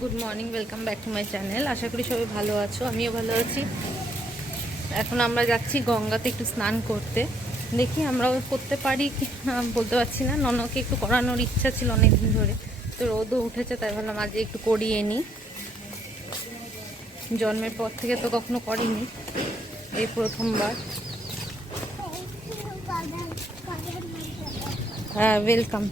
Good morning, welcome back to my channel. আশা করি সবাই ভালো আছো, আমিও ভালো আছি। এখন আমরা যাচ্ছি গঙ্গাতে একটু স্নান করতে। দেখি আমরাও করতে পারি কি বলতে পারছি না। ননকে একটু করানোর ইচ্ছা ছিল অনেক দিন ধরে, তো রোদও উঠেছে, তাই ভাবলাম আজ একটু করিয়ে নিই। জন্মের পর থেকে তো কখনো করিনি, এই প্রথমবার। হ্যাঁ, ওয়েলকাম।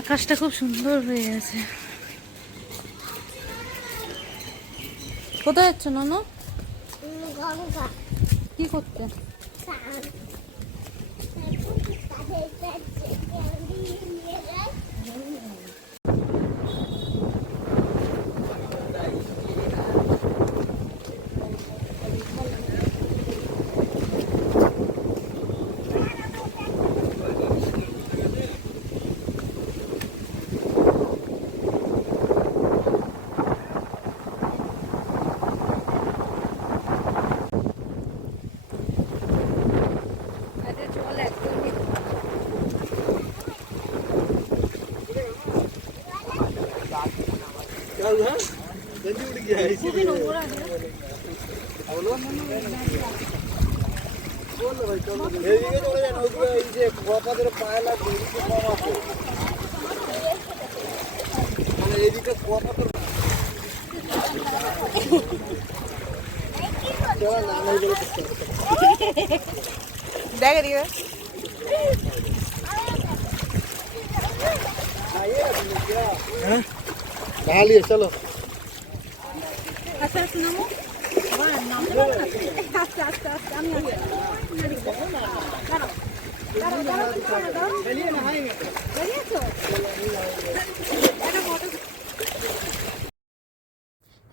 আকাশটা খুব সুন্দর হয়ে গেছে। কোথায় যাচ্ছ ননো? কি করতে? चलो আচ্ছা আচ্ছা, নামো। আচ্ছা আচ্ছা আচ্ছা, আমি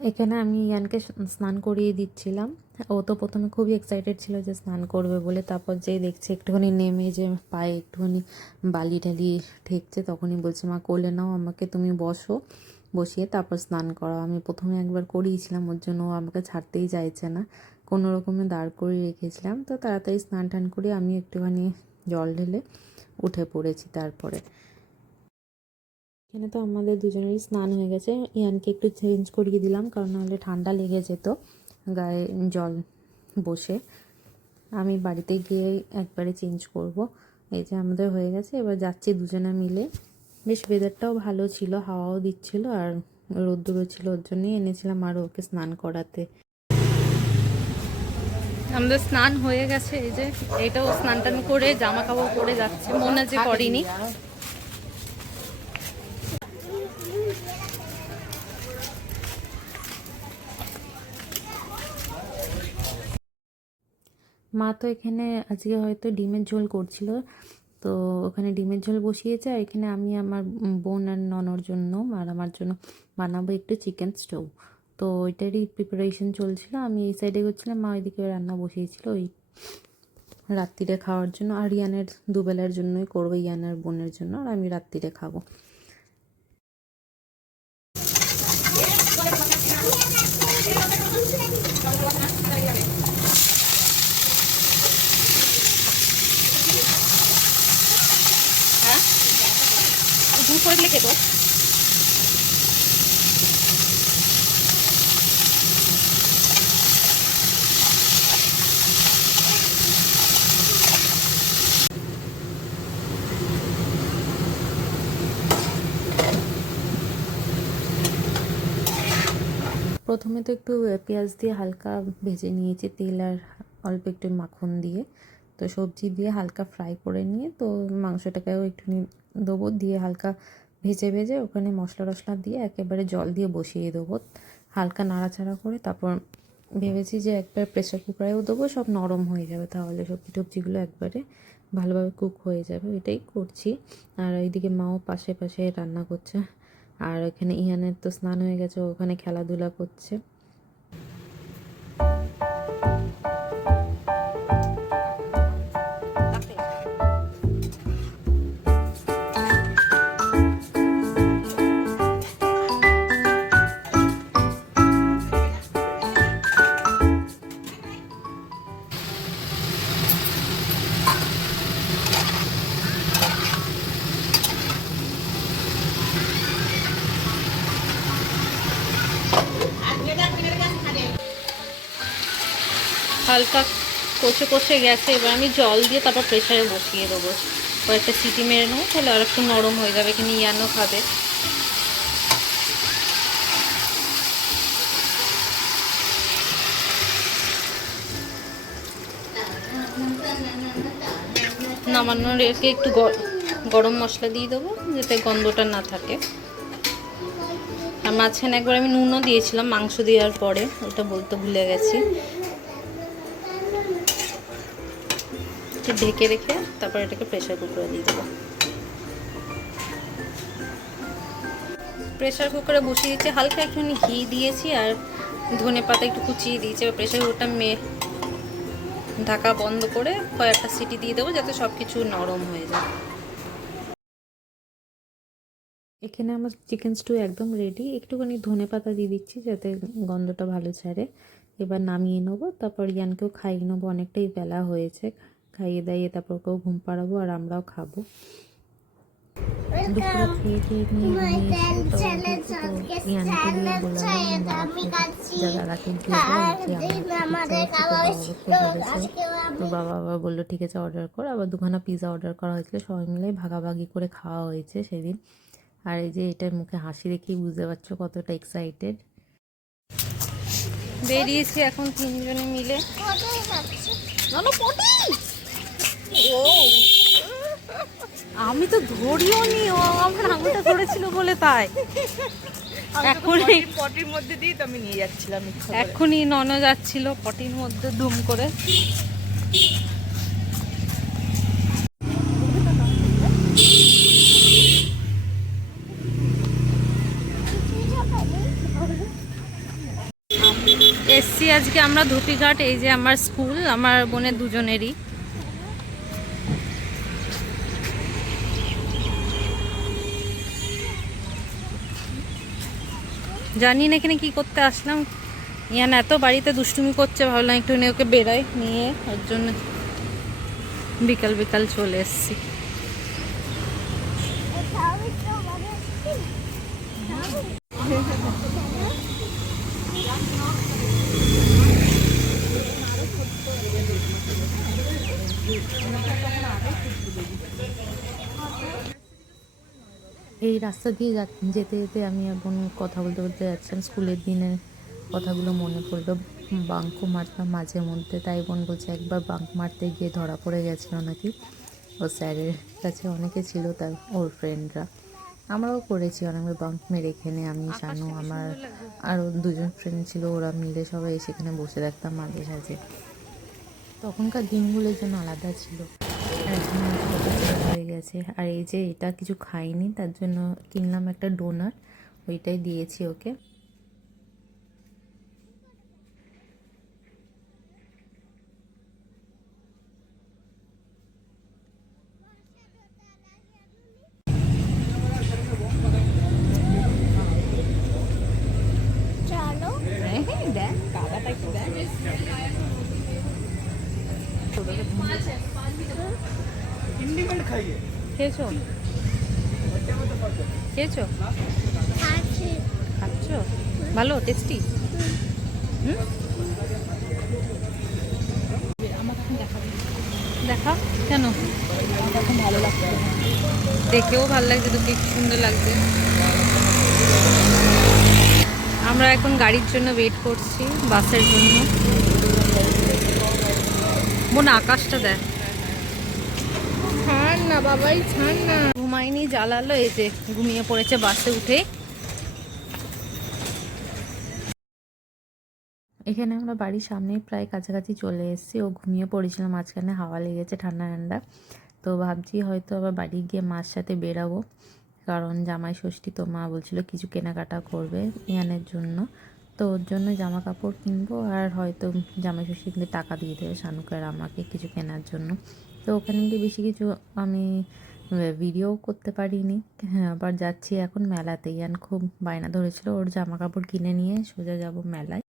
এখানে আমি ইয়ানকে স্নান করিয়ে দিচ্ছিলাম। ও তো প্রথমে খুবই এক্সাইটেড ছিল যে স্নান করবে বলে, তারপর যেই দেখছে একটুখানি নেমে যে পায়ে একটুখানি বালি টালি ঠেকছে, তখনই বলছে মা কোলে নাও আমাকে, তুমি বসিয়ে তারপর স্নান করাও। আমি প্রথমে একবার করিয়েছিলাম, ওর জন্য ও আমাকে ছাড়তেই চাইছে না, কোনো রকমে দাঁড় করিয়ে রেখেছিলাম। তো তাড়াতাড়ি স্নান টান করে আমি একটুখানি জল ঢেলে উঠে পড়েছি। তারপরে এখানে তো আমাদের দুজনেরই স্নান হয়ে গেছে। ইয়ানকে একটু চেঞ্জ করিয়ে দিলাম, কারণ নাহলে ঠান্ডা লেগে যেত গায়ে জল বসে। আমি বাড়িতে গিয়ে একবারে চেঞ্জ করব। এই যে আমাদের হয়ে গেছে, এবার যাচ্ছি দুজনে মিলে। বেশ ওয়েদারটাও ভালো ছিল, হাওয়াও দিচ্ছিল আর রোদ্দুরও ছিল, ওর জন্যই এনেছিলাম আরও ওকে স্নান করাতে। আমাদের স্নান হয়ে গেছে, এই যে এইটাও স্নান টান করে জামা কাপড় পরে যাচ্ছে, মনে যে করিনি। মা তো এখানে আজকে হয়তো ডিমের ঝোল করছিল, তো ওখানে ডিমের ঝোল বসিয়েছে। আর এখানে আমি আমার বোন আর ননর জন্য আর আমার জন্য বানাবো একটু চিকেন স্টোভ। তো ওইটারই প্রিপারেশন চলছিল, আমি এই সাইডে করছিলাম, মা ওইদিকে রান্না বসিয়েছিল ওই রাত্রিরে খাওয়ার জন্য। আর ইয়ানের দুবেলার জন্যই করবো, ইয়ানের বোনের জন্য, আর আমি রাত্রিরে খাবো। হ্যাঁ, দুধ করে দিলে খেতো। প্রথমে তো একটু পেঁয়াজ দিয়ে হালকা ভেজে নিয়েছি, তেল আর অল্প একটু মাখন দিয়ে। তো সবজি দিয়ে হালকা ফ্রাই করে নিয়ে তো মাংসটাকেও একটু দেবো, দিয়ে হালকা ভেজে ভেজে ওখানে মশলা টশলা দিয়ে একেবারে জল দিয়ে বসিয়ে দেবো, হালকা নাড়াচাড়া করে। তারপর ভেবেছি যে একবার প্রেসার কুকারেও দেবো, সব নরম হয়ে যাবে, তাহলে সবজি টবজিগুলো একবারে ভালোভাবে কুক হয়ে যাবে। এটাই করছি। আর এইদিকে মাও পাশে পাশে রান্না করছে। আর ওখানে ইহানের তো স্নান হয়ে গেছে, ওখানে খেলাধুলা করছে। হালকা কষে কষে গেছে, এবার আমি জল দিয়ে তারপর প্রেসারে বসিয়ে দেবো। কয়েকটা সিটি মেরে নেবো, তাহলে আর একটু নরম হয়ে যাবে, কিন্তু ইয়ানো খাবে। নামানোর রেখে একটু গরম মশলা দিয়ে দেবো, যাতে গন্ধটা না থাকে। আর মাঝখানে একবার আমি নুনও দিয়েছিলাম মাংস দেওয়ার পরে, ওটা বলতে ভুলে গেছি। ঢেকে রেখে তারপর এটাকে প্রেসার কুকারে দিয়ে দেবো। প্রেসার কুকারে বসিয়ে দিচ্ছি, হালকা একটুখানি ঘি দিয়েছি আর ধনে পাতা একটু কুচিয়ে দিয়েছি। এবার প্রেসার কুকারটা ঢাকা বন্ধ করে কয়েকটা সিটি দিয়ে দেবো, যাতে সব কিছু নরম হয়ে যায়। এখানে আমার চিকেন স্টু একদম রেডি। একটুখানি ধনে পাতা দিয়ে দিচ্ছি যাতে গন্ধটা ভালো ছাড়ে। এবার নামিয়ে নেবো, তারপর ইয়ানকেও খাইয়ে নেবো, অনেকটাই বেলা হয়েছে। খাইয়ে দাইয়ে তারপর ওকেও ঘুম পাড়াবো আর আমরাও খাবো। দুপুরে খেয়ে নিয়ে ঘুমিয়েছি। তো ইয়ানকে দিয়ে বললাম যা দাদাকে দিয়ে তো বাবা আবার বললো ঠিক আছে অর্ডার কর। আবার 2খানা পিৎজা অর্ডার করা হয়েছিল, সবাই মিলে ভাগাভাগি করে খাওয়া হয়েছে সেদিন। আর এই যে এটার মুখে হাসি দেখেই বুঝতে পারছো কতটা এক্সাইটেড। বেরিয়েছি এখন 3জনে মিলে। আমি তো ধরিও নি, ও আমার আঙুলটা ধরেছিল বলে তাই। এখনই পটির মধ্যে দিয়ে তো আমি নিয়ে যাচ্ছিলাম, এখনই ননদ যাচ্ছিল পটির মধ্যে দুম করে। এসছি আজকে আমরা ধুপিঘাট, এই যে আমার স্কুল, আমার বোনের দুজনেরই। জানি না এখানে কি করতে আসলাম। ইয়ান এত বাড়িতে দুষ্টুমি করছে, ভাবলাম একটু ওকে বেরোয় নিয়ে, ওর জন্য বিকাল বিকাল চলে এসছি। এই রাস্তা দিয়ে যেতে যেতে আমি এখন কথা বলতে বলতে যাচ্ছিলাম, স্কুলের দিনের কথাগুলো মনে পড়লো। বাঙ্কও মারতাম মাঝে মধ্যে, তাই বোন বলছে একবার বাঙ্ক মারতে গিয়ে ধরা পড়ে গেছিলো নাকি। ও স্যারের কাছে অনেকে ছিল, তার ওর ফ্রেন্ডরা। আমরাও করেছি অনেকবার বাঙ্ক মেরে। এখানে আমি শানু, আমার আরও 2জন ফ্রেন্ড ছিল, ওরা মিলে সবাই সেখানে বসে থাকতাম মাঝে সাঝে। তখনকার দিনগুলো যেন আলাদা ছিল, এখন হয়ে গেছে। আর এই যে এটা কিছু খাইনি, তার জন্য কিনলাম একটা ডোনাট, ওইটাই দিয়েছি ওকে। খেয়েছো খেয়েছো খাচ্ছ? ভালো টেস্টি? দেখা কেন? ভালো লাগছে, দেখেও ভালো লাগছে, তো কি সুন্দর লাগছে। আমরা এখন গাড়ির জন্য ওয়েট করছি, বাসের জন্য। বোন আকাশটা দেখ, ছাড় না বাবাই, ছাড় না। ঘুমাইনি, জ্বালালো, এই যে ঘুমিয়ে পড়েছে বাসে উঠে। এখানে আমরা বাড়ির সামনে প্রায় কাছাকাছি চলে এসেছি। ও ঘুমিয়ে পড়েছিলাম, মাঝখানে হাওয়া লেগেছে ঠান্ডা ঠান্ডা। তো ভাবছি হয়তো আবার বাড়ি গিয়ে মার সাথে বেরাবো, কারণ জামাই ষষ্ঠী, তো মা বলছিল কিছু কেনাকাটা করবে ইয়ানের জন্য। তো ওর জন্য জামা কাপড় কিনবো, আর হয়তো জামাই ষষ্ঠী কিন্তু টাকা দিয়ে দেবে শানুকে আর আমাকে কিছু কেনার জন্য। তো ওখানে গিয়ে বেশি কিছু আমি ভিডিও করতে পারিনি। হ্যাঁ, আবার যাচ্ছি এখন মেলাতে। ইয়ান খুব বায়না ধরেছিল, ওর জামা কাপড় কিনে নিয়ে সোজা যাব মেলায়।